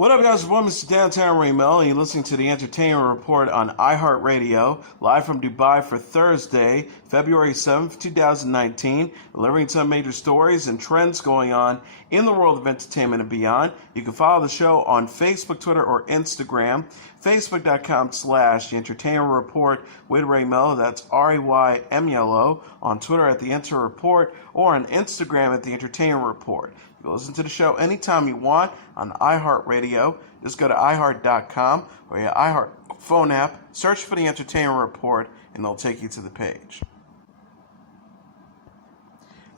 What up, guys? It's Mr. Downtown Raymel, and you're listening to the Entertainment Report on iHeartRadio, live from Dubai for Thursday, February 7th, 2019, delivering some major stories and trends going on in the world of entertainment and beyond. You can follow the show on Facebook, Twitter, or Instagram. Facebook.com/The Entertainment Report with Raymel, that's RAYMELO, on Twitter at The Enter Report, or on Instagram at The Entertainment Report. You can listen to the show anytime you want on iHeartRadio. Just go to iHeart.com or your iHeart phone app, search for The Entertainment Report, and they'll take you to the page.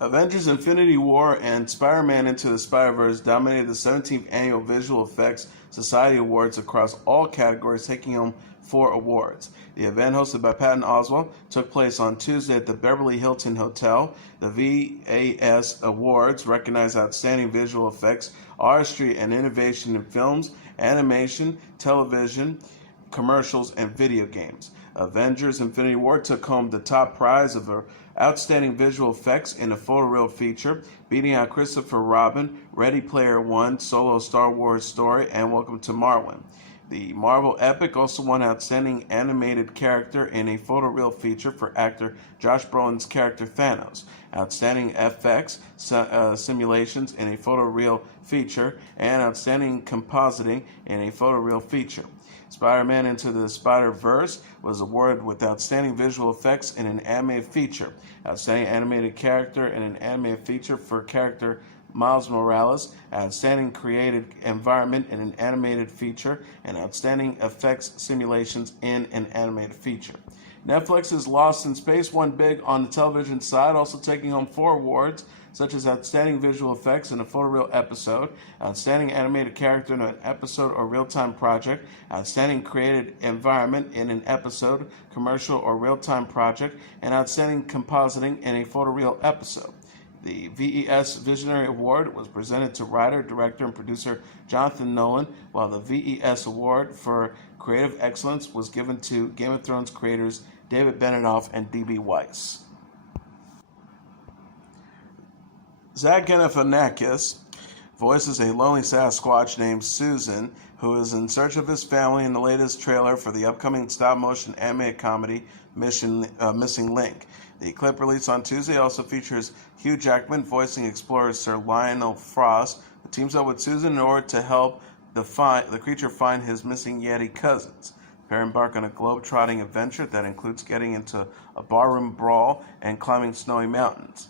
Avengers Infinity War and Spider-Man Into the Spider-Verse dominated the 17th Annual Visual Effects Society Awards across all categories, taking home 4 awards. The event, hosted by Patton Oswalt, took place on Tuesday at the Beverly Hilton Hotel. The VAS Awards recognize outstanding visual effects, artistry, and innovation in films, animation, television, commercials, and video games. Avengers Infinity War took home the top prize of outstanding visual effects in a photoreal feature, beating out Christopher Robin, Ready Player One, Solo Star Wars Story, and Welcome to Marwen. The Marvel epic also won Outstanding Animated Character in a Photoreal Feature for actor Josh Brolin's character Thanos, Outstanding FX Simulations in a Photoreal Feature, and Outstanding Compositing in a Photoreal Feature. Spider-Man Into the Spider-Verse was awarded with Outstanding Visual Effects in an Animated Feature, Outstanding Animated Character in an Animated Feature for character Miles Morales, Outstanding Created Environment in an Animated Feature, and Outstanding Effects Simulations in an Animated Feature. Netflix's Lost in Space won big on the television side, also taking home 4 awards, such as Outstanding Visual Effects in a Photoreal Episode, Outstanding Animated Character in an Episode or Real-Time Project, Outstanding Created Environment in an Episode, Commercial, or Real-Time Project, and Outstanding Compositing in a Photoreal Episode. The VES Visionary Award was presented to writer, director, and producer Jonathan Nolan, while the VES Award for Creative Excellence was given to Game of Thrones creators David Benioff and D.B. Weiss. Zach Galifianakis voices a lonely Sasquatch named Susan, who is in search of his family in the latest trailer for the upcoming stop-motion animated comedy Missing Link. The clip released on Tuesday also features Hugh Jackman voicing explorer Sir Lionel Frost, who teams up with Susan in order to help the creature find his missing Yeti cousins. The pair embark on a globe-trotting adventure that includes getting into a barroom brawl and climbing snowy mountains.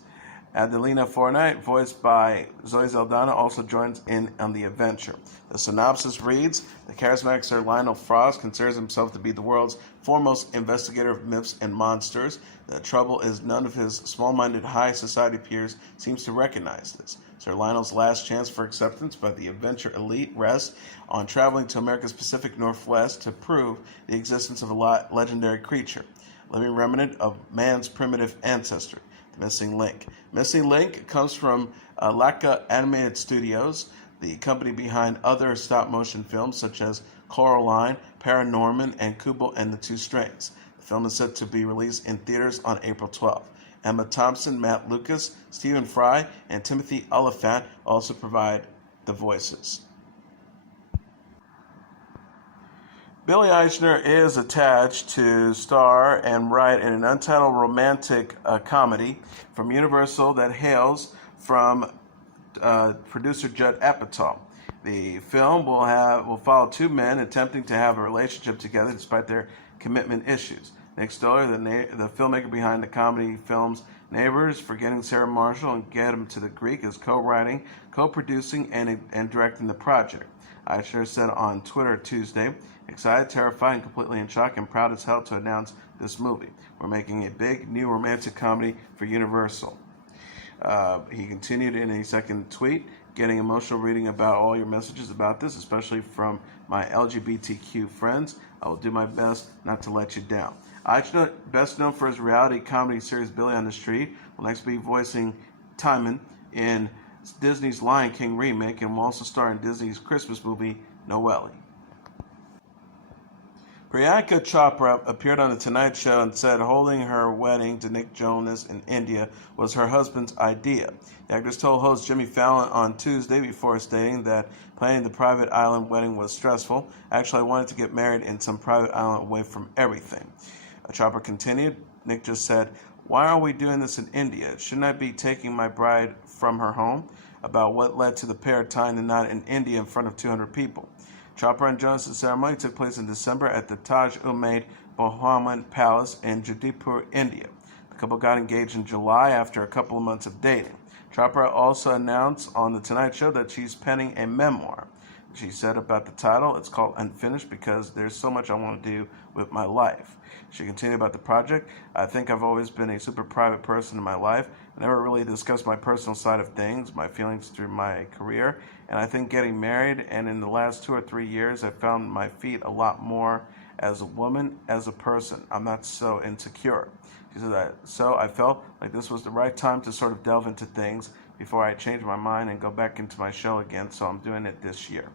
Adelina Fortnite, voiced by Zoe Saldana, also joins in on the adventure. The synopsis reads, the charismatic Sir Lionel Frost considers himself to be the world's foremost investigator of myths and monsters. The trouble is none of his small-minded high society peers seems to recognize this. Sir Lionel's last chance for acceptance by the adventure elite rests on traveling to America's Pacific Northwest to prove the existence of a legendary creature, living remnant of man's primitive ancestry. The Missing Link. Missing Link comes from Laika Animated Studios, the company behind other stop-motion films such as Coraline, Paranorman, and Kubo and the Two Strings. The film is set to be released in theaters on April 12th. Emma Thompson, Matt Lucas, Stephen Fry, and Timothy Oliphant also provide the voices. Billy Eichner is attached to star and write in an untitled romantic comedy from Universal that hails from producer Judd Apatow. The film will follow 2 men attempting to have a relationship together despite their commitment issues. Nick Stoller, the filmmaker behind the comedy films Neighbors, Forgetting Sarah Marshall, and Get Him to the Greek, is co-writing, co-producing, and directing the project. Eichner said on Twitter Tuesday, excited, terrified, and completely in shock, and proud as hell to announce this movie. We're making a big new romantic comedy for Universal. He continued in a second tweet, getting emotional reading about all your messages about this, especially from my LGBTQ friends. I will do my best not to let you down. Eichner, best known for his reality comedy series Billy on the Street, will next be voicing Timon in Disney's Lion King remake and will also star in Disney's Christmas movie Noelle. Priyanka Chopra appeared on The Tonight Show and said holding her wedding to Nick Jonas in India was her husband's idea. The actress told host Jimmy Fallon on Tuesday before stating that planning the private island wedding was stressful. Actually, I wanted to get married in some private island away from everything. Chopra continued, Nick just said, "Why are we doing this in India? Shouldn't I be taking my bride from her home?" About what led to the pair tying the knot in India in front of 200 people. Chopra and Jonas' ceremony took place in December at the Taj Umaid Bahman Palace in Jodhpur, India. The couple got engaged in July after a couple of months of dating. Chopra also announced on The Tonight Show that she's penning a memoir. She said about the title, it's called Unfinished because there's so much I want to do with my life. She continued about the project, I think I've always been a super private person in my life. I never really discussed my personal side of things, my feelings through my career, and I think getting married and in the last 2 or 3 years I found my feet a lot more as a woman, as a person. I'm not so insecure. She said that, so I felt like this was the right time to sort of delve into things before I change my mind and go back into my show again, so I'm doing it this year.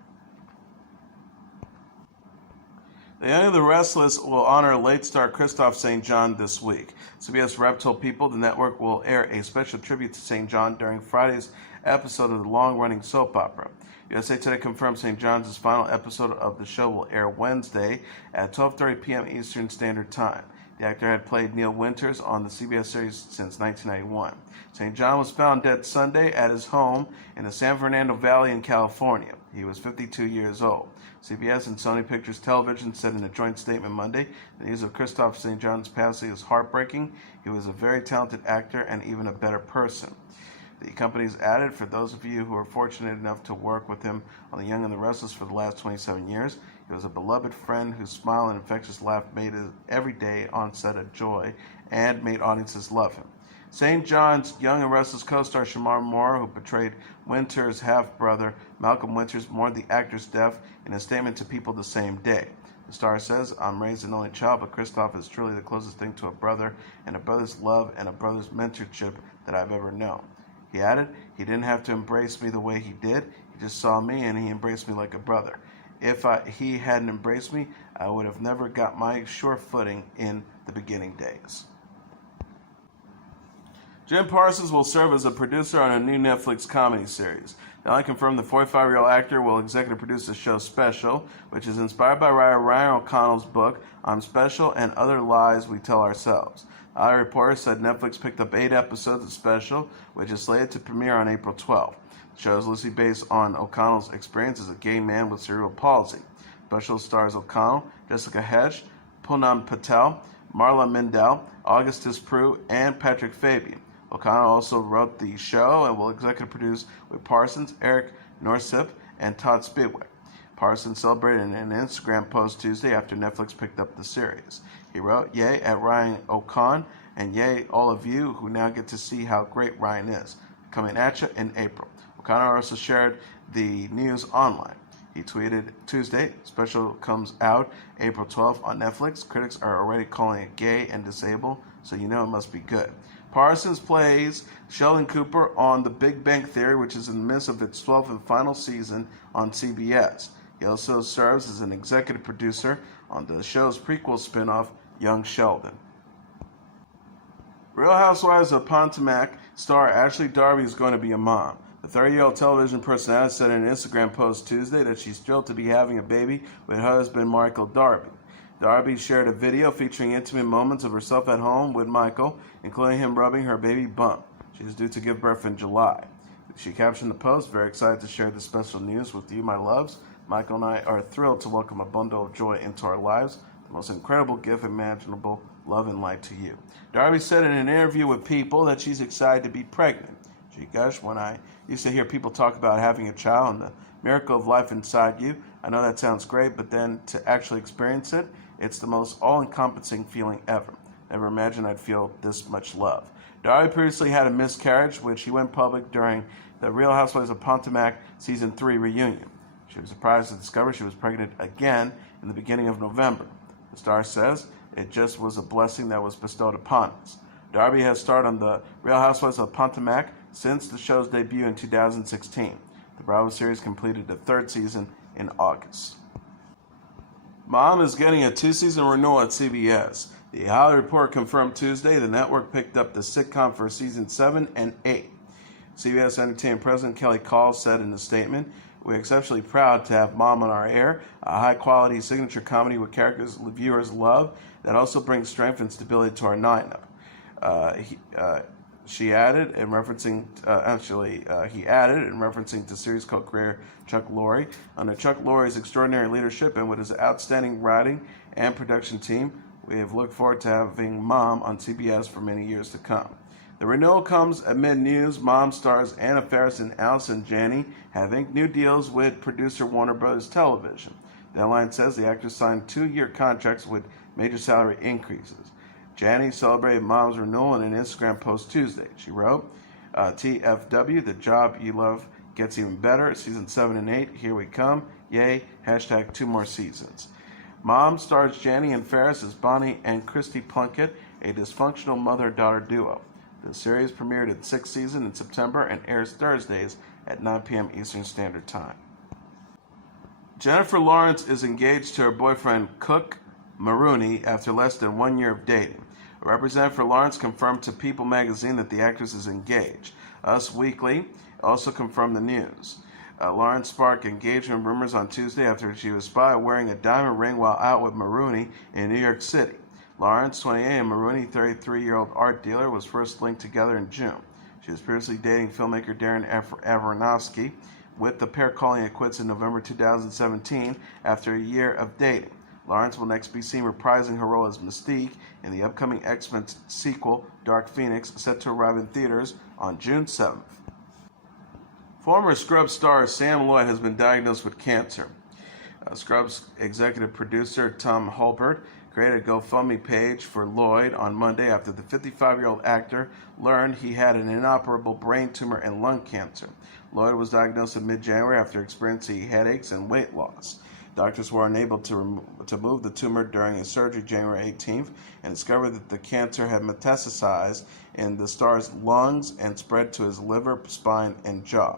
The Young and the Restless will honor late star Kristoff St. this week. CBS Rep told People the network will air a special tribute to St. John during Friday's episode of the long-running soap opera. USA Today confirmed St. John's final episode of the show will air Wednesday at 12:30 p.m. Eastern Standard Time. The actor had played Neil Winters on the CBS series since 1991. St. John was found dead Sunday at his home in the San Fernando Valley in California. He was 52 years old. CBS and Sony Pictures Television said in a joint statement Monday, the news of Kristoff St. John's passing is heartbreaking. He was a very talented actor and even a better person. The companies added, for those of you who are fortunate enough to work with him on The Young and the Restless for the last 27 years, he was a beloved friend whose smile and infectious laugh made his everyday on set a joy and made audiences love him. St. John's Young and Restless co-star Shamar Moore, who portrayed Winters' half-brother Malcolm Winters, mourned the actor's death in a statement to People the same day. The star says, I'm raised an only child, but Kristoff is truly the closest thing to a brother and a brother's love and a brother's mentorship that I've ever known. He added, he didn't have to embrace me the way he did. He just saw me and he embraced me like a brother. If he hadn't embraced me, I would have never got my sure footing in the beginning days. Jim Parsons will serve as a producer on a new Netflix comedy series. Now, I confirmed the 45-year-old actor will executive produce the show Special, which is inspired by writer Ryan O'Connell's book, I'm Special and Other Lies We Tell Ourselves. Our reporter said Netflix picked up 8 episodes of Special, which is slated to premiere on April 12th. The show is loosely based on O'Connell's experience as a gay man with cerebral palsy. Special stars O'Connell, Jessica Hedge, Poonam Patel, Marla Mindell, Augustus Prue, and Patrick Fabian. O'Connell also wrote the show and will executive produce with Parsons, Eric Norsip, and Todd Speedway. Parsons celebrated in an Instagram post Tuesday after Netflix picked up the series. He wrote, Yay at Ryan O'Con, and yay all of you who now get to see how great Ryan is. Coming at you in April. O'Connor also shared the news online. He tweeted Tuesday, Special comes out April 12th on Netflix. Critics are already calling it gay and disabled, so you know it must be good. Parsons plays Sheldon Cooper on The Big Bang Theory, which is in the midst of its 12th and final season on CBS. He also serves as an executive producer on the show's prequel spin-off, Young Sheldon. Real Housewives of Potomac star Ashley Darby is going to be a mom. The 30-year-old television personality said in an Instagram post Tuesday that she's thrilled to be having a baby with her husband Michael Darby. Darby shared a video featuring intimate moments of herself at home with Michael, including him rubbing her baby bump. She is due to give birth in July. She captioned the post, very excited to share this special news with you, my loves. Michael and I are thrilled to welcome a bundle of joy into our lives, the most incredible gift imaginable, love and light to you. Darby said in an interview with People that she's excited to be pregnant. Gee gosh, when I used to hear people talk about having a child and the miracle of life inside you, I know that sounds great, but then to actually experience it, it's the most all-encompassing feeling ever. Never imagined I'd feel this much love. Darby previously had a miscarriage, which he went public during the Real Housewives of Potomac Season 3 reunion. She was surprised to discover she was pregnant again in the beginning of November. The star says, it just was a blessing that was bestowed upon us. Darby has starred on the Real Housewives of Potomac since the show's debut in 2016. The Bravo series completed the 3rd season in August. Mom is getting a 2-season renewal at CBS. The Hollywood Report confirmed Tuesday the network picked up the sitcom for season 7 and 8. CBS Entertainment President Kelly Call said in a statement, "We're exceptionally proud to have Mom on our air, a high-quality signature comedy with characters viewers love that also brings strength and stability to our lineup." He added in referencing to series co-creator Chuck Lorre. Under Chuck Lorre's extraordinary leadership and with his outstanding writing and production team, we have looked forward to having Mom on CBS for many years to come. The renewal comes amid news Mom stars Anna Faris and Allison Janney have inked new deals with producer Warner Bros. Television. The headline says the actors signed 2-year contracts with major salary increases. Janney celebrated Mom's renewal in an Instagram post Tuesday. She wrote, "TFW, the job you love gets even better. Season 7 and 8, here we come. Yay, hashtag 2 more seasons." Mom stars Janney and Faris as Bonnie and Christy Plunkett, a dysfunctional mother-daughter duo. The series premiered its 6th season in September and airs Thursdays at 9 p.m. Eastern Standard Time. Jennifer Lawrence is engaged to her boyfriend Cooke Maroney after less than 1 year of dating. A representative for Lawrence confirmed to People magazine that the actress is engaged. Us Weekly also confirmed the news. Lawrence sparked engagement rumors on Tuesday after she was spotted wearing a diamond ring while out with Maroney in New York City. Lawrence, 28, and Maroney, 33-year-old art dealer, was first linked together in June. She was previously dating filmmaker Darren Aronofsky, with the pair calling it quits in November 2017 after a year of dating. Lawrence will next be seen reprising her role as Mystique in the upcoming X-Men sequel, Dark Phoenix, set to arrive in theaters on June 7th. Former Scrubs star Sam Lloyd has been diagnosed with cancer. Scrubs executive producer Tom Hulbert created a GoFundMe page for Lloyd on Monday after the 55-year-old actor learned he had an inoperable brain tumor and lung cancer. Lloyd was diagnosed in mid-January after experiencing headaches and weight loss. Doctors were unable to move the tumor during a surgery January 18th and discovered that the cancer had metastasized in the star's lungs and spread to his liver, spine, and jaw.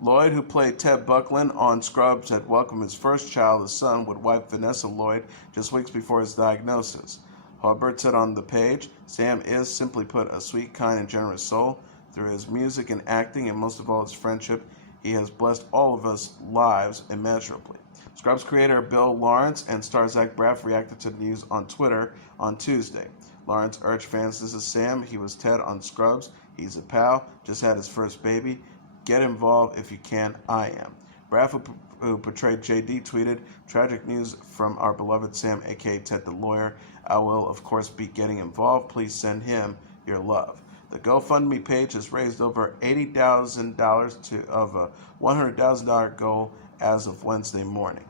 Lloyd, who played Ted Buckland on Scrubs, had welcomed his first child, a son, with wife Vanessa Lloyd just weeks before his diagnosis. Hulbert said on the page, "Sam is, simply put, a sweet, kind, and generous soul. Through his music and acting, and most of all his friendship, he has blessed all of us lives immeasurably." Scrubs creator Bill Lawrence and star Zach Braff reacted to the news on Twitter on Tuesday. Lawrence urged fans, "This is Sam. He was Ted on Scrubs. He's a pal. Just had his first baby. Get involved if you can. I am." Braff, who portrayed JD, tweeted, "Tragic news from our beloved Sam, aka Ted the lawyer. I will, of course, be getting involved. Please send him your love." The GoFundMe page has raised over $80,000 of a $100,000 goal as of Wednesday morning.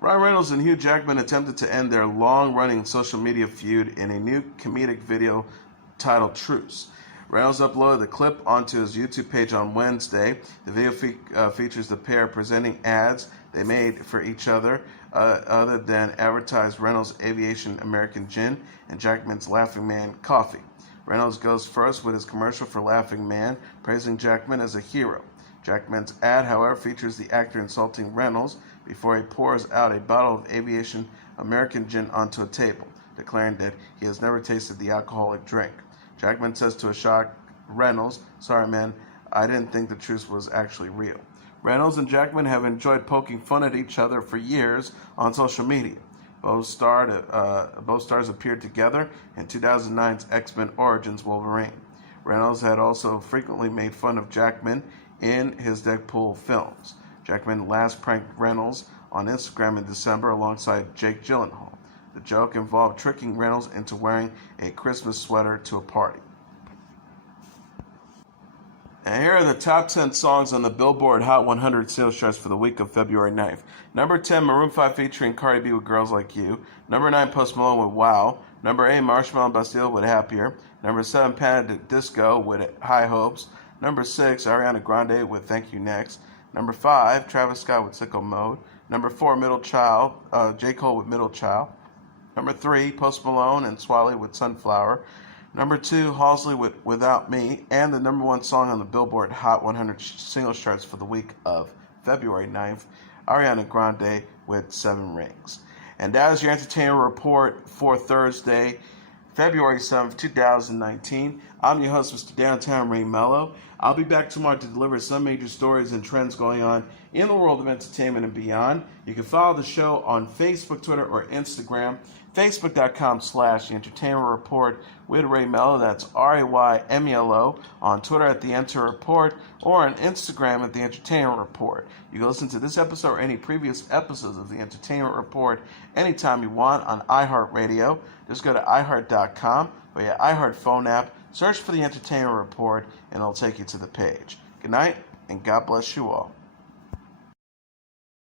Ryan Reynolds and Hugh Jackman attempted to end their long-running social media feud in a new comedic video titled Truce. Reynolds uploaded the clip onto his YouTube page on Wednesday. The video features the pair presenting ads they made for each other than advertise Reynolds' Aviation American Gin and Jackman's Laughing Man Coffee. Reynolds goes first with his commercial for Laughing Man, praising Jackman as a hero. Jackman's ad, however, features the actor insulting Reynolds before he pours out a bottle of Aviation American Gin onto a table, declaring that he has never tasted the alcoholic drink. Jackman says to a shocked Reynolds, "Sorry, man, I didn't think the truce was actually real." Reynolds and Jackman have enjoyed poking fun at each other for years on social media. Both stars appeared together in 2009's X-Men Origins Wolverine. Reynolds had also frequently made fun of Jackman in his Deadpool films. Jackman last pranked Reynolds on Instagram in December alongside Jake Gyllenhaal. The joke involved tricking Reynolds into wearing a Christmas sweater to a party. And here are the top 10 songs on the Billboard Hot 100 sales charts for the week of February 9th. Number 10, Maroon 5 featuring Cardi B with Girls Like You. Number 9, Post Malone with Wow. Number 8, Marshmello and Bastille with Happier. Number 7, Panic Disco with High Hopes. Number 6, Ariana Grande with Thank You Next. Number 5, Travis Scott with Sicko Mode. Number 4, J. Cole with Middle Child. Number 3, Post Malone and Swally with Sunflower. Number 2, Halsey with Without Me, and the number 1 song on the Billboard Hot 100 singles charts for the week of February 9th. Ariana Grande with 7 rings. And that is your entertainment report for Thursday, February 7th, 2019. I'm your host, Mr. Downtown Ray Melo. I'll be back tomorrow to deliver some major stories and trends going on in the world of entertainment and beyond. You can follow the show on Facebook, Twitter, or Instagram. Facebook.com/The Entertainment Report with Ray Melo. That's RAYMELO. On Twitter at The Enter Report, or on Instagram at The Entertainment Report. You can listen to this episode or any previous episodes of The Entertainment Report anytime you want on iHeartRadio. Just go to iHeart.com or your iHeart phone app, search for The Entertainment Report, and it'll take you to the page. Good night, and God bless you all.